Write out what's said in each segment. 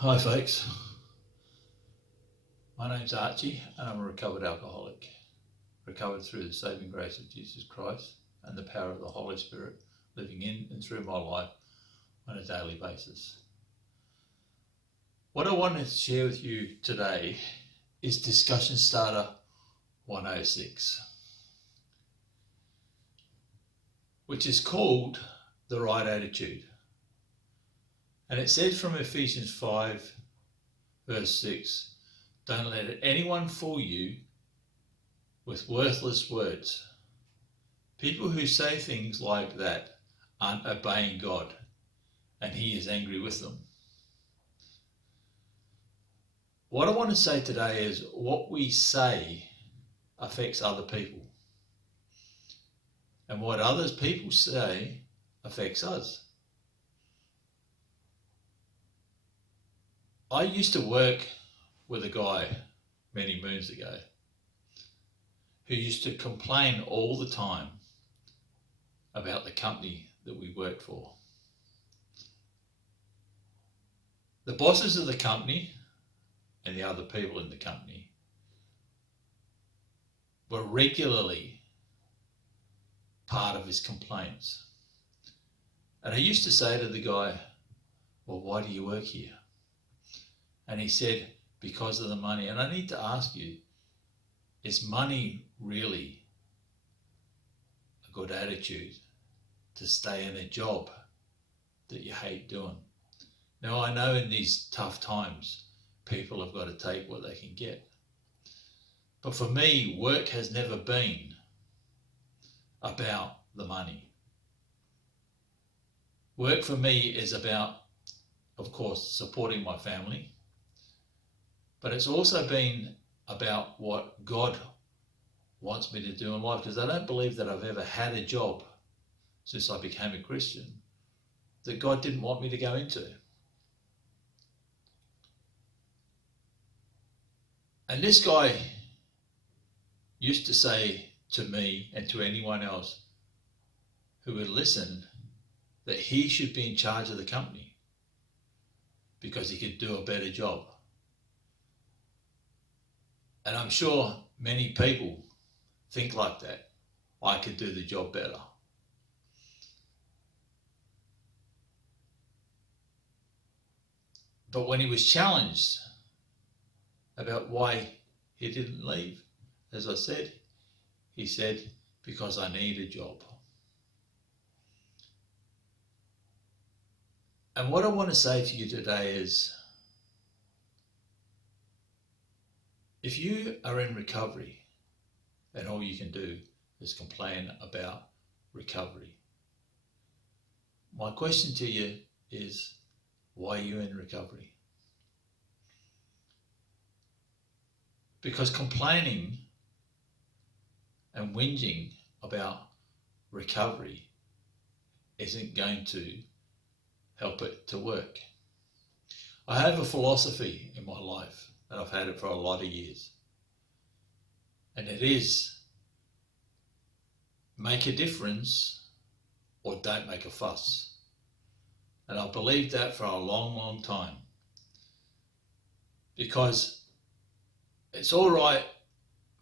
Hi folks, my name's Archie and I'm a recovered alcoholic, recovered through the saving grace of Jesus Christ and the power of the Holy Spirit living in and through my life on a daily basis. What I want to share with you today is discussion starter 106, which is called the right attitude. And it says from Ephesians 5 verse 6, don't let anyone fool you with worthless words. People who say things like that aren't obeying God, and He is angry with them. What I want to say today is what we say affects other people, and what other people say affects us. I used to work with a guy many moons ago who used to complain all the time about the company that we worked for. The bosses of the company and the other people in the company were regularly part of his complaints. And I used to say to the guy, well, why do you work here? And he said, because of the money. And I need to ask you, is money really a good attitude to stay in a job that you hate doing? Now, I know in these tough times, people have got to take what they can get. But for me, work has never been about the money. Work for me is about, of course, supporting my family, but it's also been about what God wants me to do in life, because I don't believe that I've ever had a job since I became a Christian that God didn't want me to go into. And this guy used to say to me and to anyone else who would listen that he should be in charge of the company because he could do a better job. And I'm sure many people think like that. I could do the job better. But when he was challenged about why he didn't leave, as I said, he said, because I need a job. And what I want to say to you today is, if you are in recovery and all you can do is complain about recovery, my question to you is, why are you in recovery? Because complaining and whinging about recovery isn't going to help it to work. I have a philosophy in my life, and I've had it for a lot of years. And it is, make a difference or don't make a fuss. And I've believed that for a long, long time. Because it's all right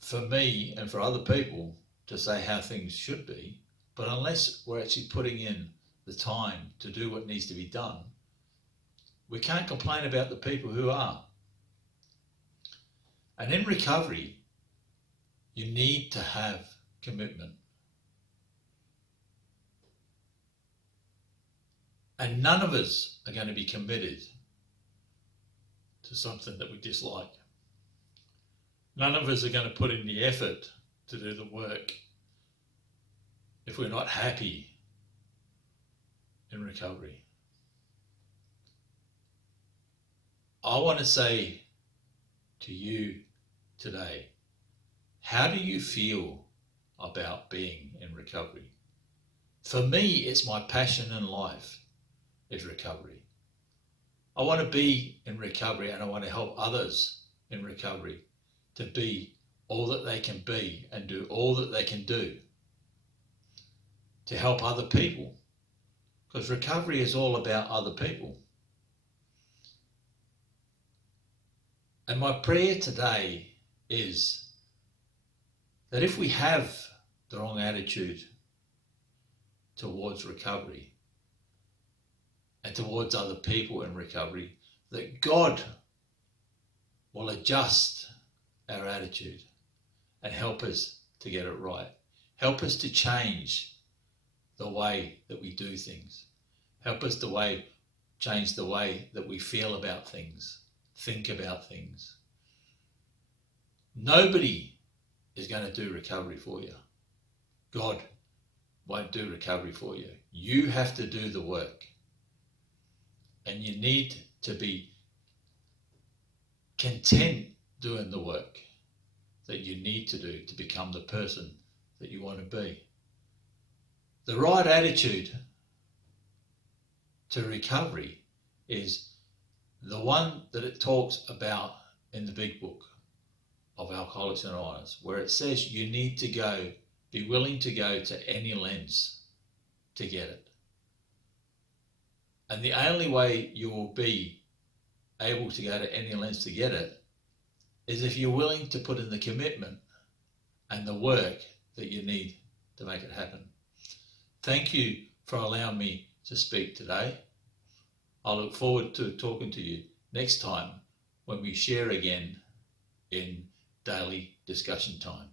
for me and for other people to say how things should be, but unless we're actually putting in the time to do what needs to be done, we can't complain about the people who are. And in recovery, you need to have commitment. And none of us are going to be committed to something that we dislike. None of us are going to put in the effort to do the work if we're not happy in recovery. I want to say to you today, how do you feel about being in recovery? For me, it's my passion in life is recovery. I want to be in recovery and I want to help others in recovery to be all that they can be and do all that they can do to help other people. Because recovery is all about other people. And my prayer today is that if we have the wrong attitude towards recovery and towards other people in recovery, that God will adjust our attitude and help us to get it right. Help us to change the way that we do things. Help us to change the way that we feel about things, think about things. Nobody is going to do recovery for you. God won't do recovery for you. You have to do the work. And you need to be content doing the work that you need to do to become the person that you want to be. The right attitude to recovery is the one that it talks about in the big book of Alcoholics Anonymous, where it says you need to be willing to go to any lengths to get it. And the only way you will be able to go to any lengths to get it is if you're willing to put in the commitment and the work that you need to make it happen. Thank you for allowing me to speak today. I look forward to talking to you next time when we share again in Daily Discussion Time.